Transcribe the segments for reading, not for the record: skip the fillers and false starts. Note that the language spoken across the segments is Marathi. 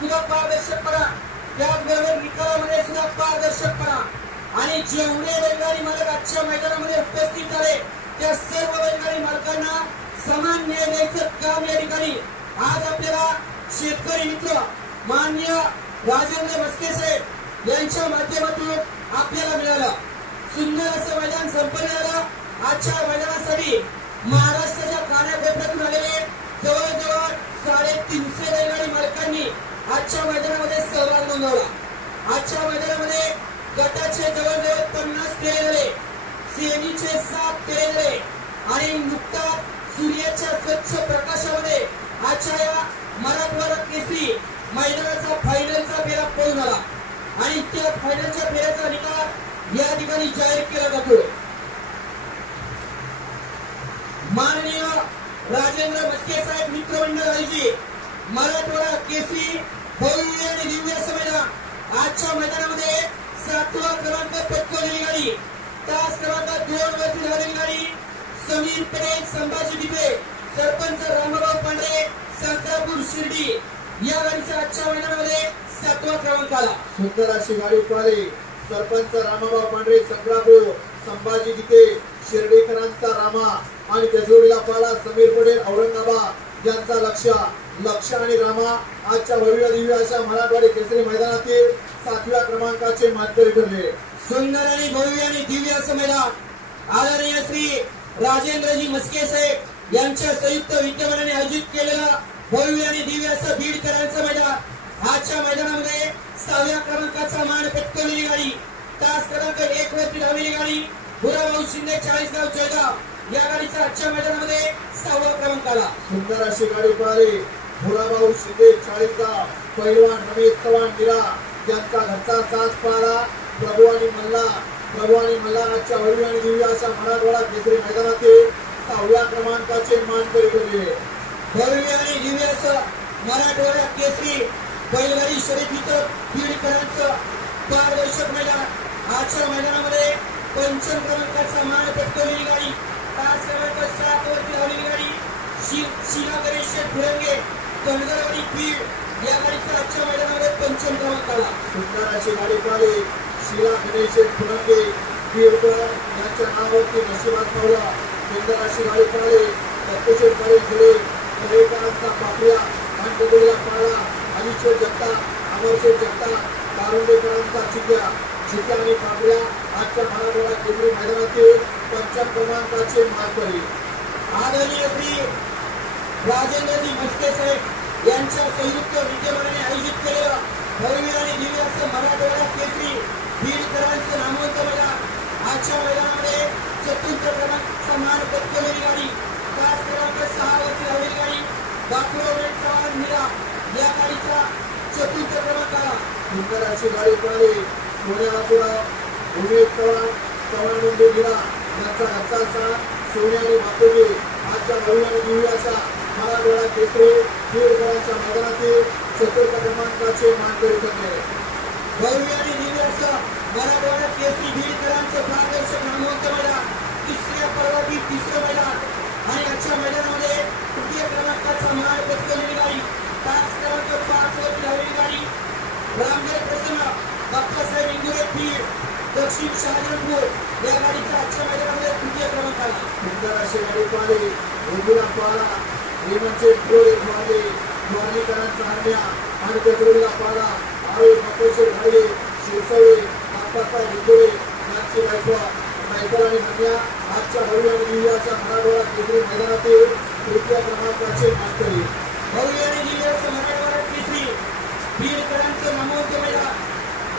सुद्धा पारदर्शकपणा, त्याचबरोबर निकालामध्ये सुद्धा पारदर्शकपणा आणि जेवढे बैलगाडी मालक आजच्या मैदानामध्ये उपस्थित झाले त्या सर्व बैलगाडी मालकांना समान न्याय द्यायचं काम या ठिकाणी आज आपल्याला शेतकरी मित्र माननीय राजेंद्र मस्के साहेब यांच्या माध्यमातून आपल्याला मिळालं। सुंदर असं मैदान संपन्न झालं। आजच्या मैदानासाठी महाराष्ट्राच्या कानाकोपऱ्यातून आलेले जवळजवळ 350 बैलगाडी मालकांनी आजच्या मैदानामध्ये सहभाग नोंदवला। आजच्या मैदानामध्ये गटाचे जवळजवळ 50 फेरे झाले, सेमीचे 7 फेरे झाले आणि नुकताच सूर्याच्या स्वच्छ प्रकाशामध्ये आजच्या या मराठवाडा केसरी मैदानाचा फायनलचा फेरा पळून आला आणि त्या फायनलच्या फेऱ्याचा निकाल या ठिकाणी जाहीर केला जातो। माननीय राजेंद्र मस्के साहेब मित्रमंडळ आयोजित मराठवाडा केसरी भव्य आणि दिव्य असं मैदान आजच्या मैदानामध्ये 7वा क्रमांक पटकवलेली गाडी, तास क्रमांक 2 वरती धावलेली गाडी समीर पटेल संभाजी दिपे सरपंच रामभाऊ पांढरे संक्रापूर शिर्डी या गाडीचा आजच्या मैदानामध्ये 7वा क्रमांक आला। सुंदर अशी गाडी पळाली। सरपंच रामभाऊ पांढरे संक्रापूर, संभाजी दिपे शिर्डीकरांचा रामा आणि त्याजोडीला पळाला समीर पटेल औरंगाबाद यांचा लक्ष आणि रामा आजच्या भव्य दिव्य अशा मराठवाडा केसरी मैदानातील 7व्या क्रमांकाचे मानकरी ठरले। सुंदर आणि भव्य आणि दिव्य असं मैदान आदरणीय श्री राजेंद्रजी मस्के साहेब यांच्या संयुक्त विद्यमानाने आयोजित केलेलं भव्य आणि दिव्य असं बीडकरांचं मैदान आजच्या मैदानामध्ये 6व्या क्रमांकाचा मान पटकवलेली गाडी, तास क्रमांक 1 वरती धावलेली गाडी भुराभाऊ शिंदे 40गाव जळगाव या गाडीचा आजच्या मैदानामध्ये 6वा क्रमांक आला। सुंदर अशी गाडी पळाली। भुराभाऊ शिंदे 40गाव, पैलवान रमेश चव्हाण गिरा यांचा घरचा साथ पळाला। प्रभू आणि मल्ला आजच्या भव्य आणि दिव्य अशा मराठवाडा केसरी मैदानातील 6व्या क्रमांकाचे मानकरी ठरले। भव्य आणि दिव्य असं मराठवाडा केसरी बैलगाडी शर्यतीचं बीडकरांचं पारदर्शक मैदान आजच्या मैदानामध्ये 5 क्रमांकाचा मान पटकवलेली गाडी, तास क्रमांक 7 वरती धावलेली गाडी शिला गणेश फुरंगे कणगरवाडी बीड या गाडीचा आजच्या मैदानामध्ये 5 क्रमांक आला। सुंदर अशी गाडी पळाली। शिला गणेश फुरंगे बीडकर यांच्या नावावरती नशिबात पावला। सुंदर अशी गाडी पळाली। तत्पुरुष पडेल जुळे सर्वेकरांचा पापड्या आणि त्याजोडीला पळाला अनिश्चित जगता अमरशेठ जगता कारुंडेकरांचा चिक्या आणि पापड्या आजच्या मराठवाडा केसरी मैदानातील 5 क्रमांकाचे मानकरी। आदरणीय श्री राजेंद्रजी मस्के साहेब यांच्या संयुक्त विद्यमानाने आयोजित केलेलं भव्य आणि दिव्य असं मराठवाडा केसरी बीडकरांचं नामवंत मैदान आजच्या मैदानामध्ये 4 क्रमांकाचा मान पटकवलेली गाडी, तास क्रमांक 6 वरती धावलेली गाडी बापूराव चव्हाण मीरा या गाडीचा 4 क्रमांक आला। सुंदर अशी गाडी पळाली। सोन्यापुरा उमेश चव्हाण मुंडे मीरा यांचा घरचा साथ सोन्या आणि बापूजी आजच्या भव्य आणि दिव्य अशा मराठवाडा केसरी बीडकरांच्या मैदानातील 4 क्रमांकाचे मानकरी ठरले। भव्य आणि दिव्य असं मराठवाडा केसरी बीडकरांचं पारदर्शक नामवंत मैदान 3ऱ्या पर्वातील 3रं मैदान आणि आजच्या मैदानामध्ये 3य क्रमांकाचा मान पटकवलेली गाडी, तास क्रमांक 5 वरती धावलेली गाडी रामदेव प्रसन्न बाप्पासाहेब इंगुरे बीड दक्षिण शहाजहानपूर या गाडीचा आजच्या मैदानामध्ये 3य क्रमांक आला। सुंदर अशी गाडी पळाली। उर्मिला पळाला रेमनचे डोळे मारले द्वारलीकरांचा हरण्या आणि त्याजोडीला पळाला आवे बापूशे घाडे शिरसवळे बाप्पासाहेब इंगुरे यांची रायफल आणि हरण्या आजच्या भव्य आणि दिव्य अशा मराठवाडा केसरी मैदानातील 3ऱ्या क्रमांकाचे मानकरी। भव्य आणि दिव्य असं मराठवाडा केसरी बीडकरांचं नामवंत मैदान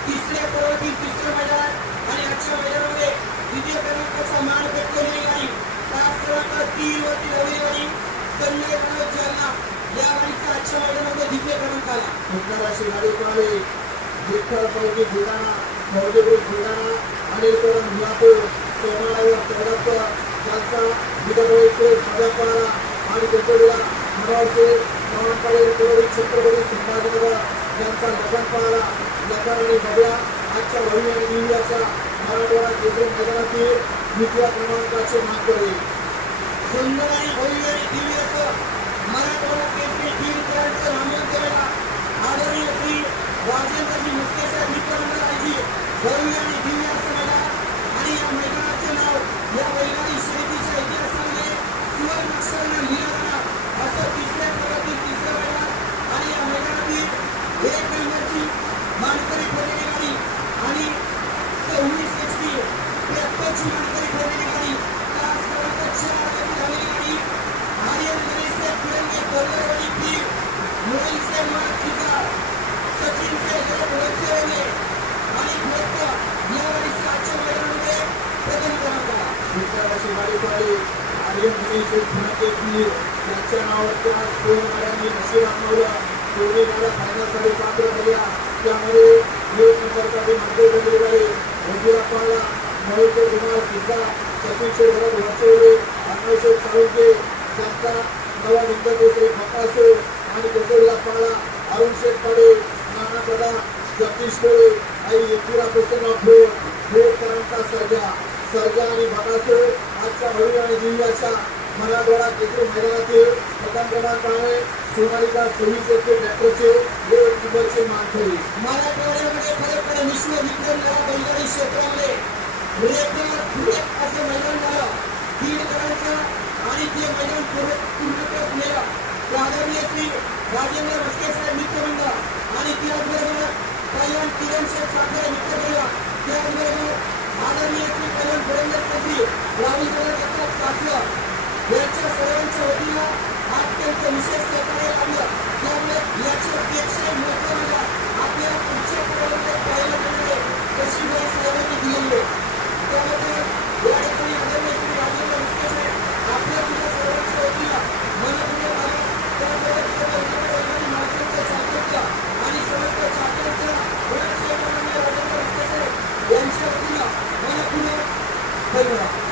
3ऱ्या पर्वातील 3रं मैदान आणि आजच्या मैदानामध्ये 2य क्रमांकाचा मान पटकवलेली गाडी, तास क्रमांक 3 वरती धावलेली गाडी संजय जालना या गाडीचा आजच्या मैदानामध्ये 2य क्रमांक आला। सुंदर अशी गाडी पळाली। विठ्ठल फौजी बुलढाणा फौजी ग्रुप बुलढाणा अनिल करण मुलापूर सोनाळावर चौडप्पर यांचा विदर्भ भाजप पळाला आणि त्याजोडीला मराठे चव्हाणपाळे पुरोहित छत्रपती संभाजीनगर यांचा लखन पळाला। लखन आणि बबल्या आजच्या भव्य आणि दिव्य अशा मराठवाडा केसरी मैदानातील 2ऱ्या क्रमांकाचे मानकरी। सुंदर आणि भव्य आणि दिव्य असं मराठवाडा केसरी बीडकरांचं नामवंत मैदान आदरणीय पाटील यांच्या नावावरती आज 2 गाड्यांनी नशीब आजमावलं. दोन्ही गाड्या फायनलसाठी पात्र झाल्या. त्यामध्ये 1 नंबरचा मध्य गाडी रंगीरापाला महेंद्र कुमार सिद्धा, सचिन शेखर वरचोले, अण्णाशेठ साळुंके त्यांचा नवा निंदक दुसरे फकासो आणि गोसरीला पाला अरुण शेठ पाडे, नाना प्रधान, जगदीश कोळे आणि एकविरा प्रसन्न भोरकरांचा सर्जा आणि बकासो आजच्या भव्य आणि दिव्याच्या मराठवाडा केसरी मैदानातील प्रथम क्रमांकाने सोनालिका 26 एके ट्रॅक्टरचे 1 नंबरचे मानकरी. मराठवाड्यामध्ये खरोखर विश्वविक्रम या बैलगाडी क्षेत्रामध्ये असं मैदान झालं. 1.5 करांचा आणि ते मैदान पूर्णत्वास नेलं. आदरणीय श्री राजेंद्र मस्के साहेब मित्रमंडळ आणि त्याचबरोबर पैलवान किरण शेठ साखरे मित्रमंडळ, त्याचबरोबर आदरणीय श्री पैलवान पुरंदर केसरी राहुल दत्त सासवड यांच्या सर्वांच्या वतीनं आज त्यांचं विशेष सहकार्य लाभलं. त्यामुळे याच्यापेक्षा मोठं मला आपल्याला पुढच्या पर्वामध्ये पाहायला मिळाले कशी वेळ साहेबांनी दिलेली आहे. त्यामध्ये या ठिकाणी आदरणीय श्री राजेंद्र मस्के साहेब आपल्या सुद्धा सर्वांच्या वतीनं मनपूर्वक आले. त्याबरोबर सर्व मार्केटच्या चालकांचा आणि समस्त चालकांचा राजेंद्र मस्के साहेब यांच्या वतीनं मनपूर्वक धन्यवाद.